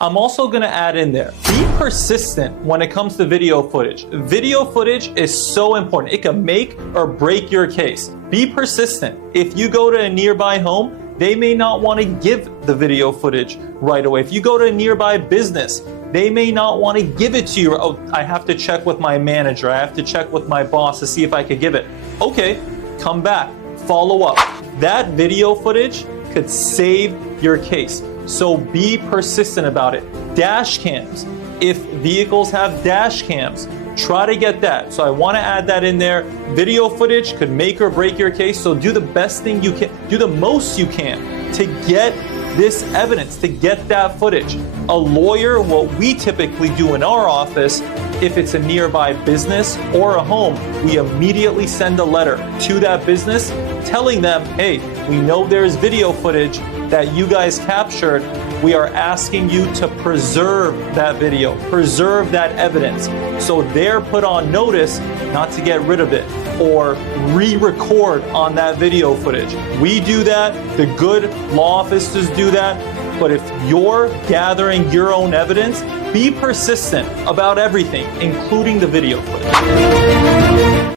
I'm also going to add in there, be persistent when it comes to video footage. Video footage is so important. It can make or break your case. Be persistent. If you go to a nearby home, they may not want to give the video footage right away. If you go to a nearby business, they may not want to give it to you. Oh, I have to check with my manager. I have to check with my boss to see if I could give it. Okay, come back, follow up. That video footage could save your case. So be persistent about it. Dash cams. If vehicles have dash cams, try to get that. So I want to add that in there. Video footage could make or break your case. So do the best thing you can, do the most you can to get this evidence, to get that footage. A lawyer, what we typically do in our office, if it's a nearby business or a home, we immediately send a letter to that business telling them, hey, we know there's video footage that you guys captured. We are asking you to preserve that video, preserve that evidence. So they're put on notice not to get rid of it or re-record on that video footage. We do that, the good law officers do that, but if you're gathering your own evidence, be persistent about everything, including the video footage.